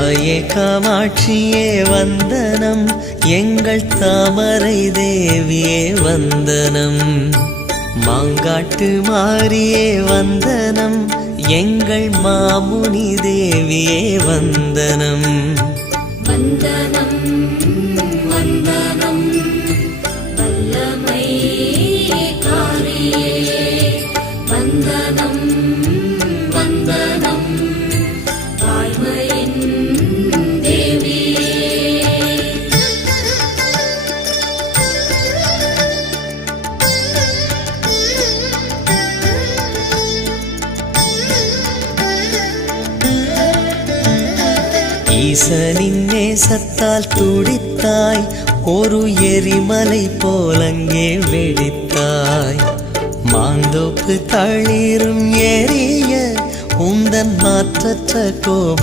தாயே காமாட்சியே வந்தனம், எங்கள் தாமரை தேவியே வந்தனம். மாங்காட்டு மாரியே வந்தனம், எங்கள் மாமுனி தேவியே வந்தனம். வந்தனம் வந்தனம் வல்லமை காரியே, வந்தனம் வந்தனம் வாய்மையின் தேவியே. ஈசனின் நேசத்தால் துடித்தாய், ஒரு எரிமலை போலங்கே வெடித்தாய். மாந்தோப்பு தளிரும் எரிய உந்தன் மாற்றற்ற கோப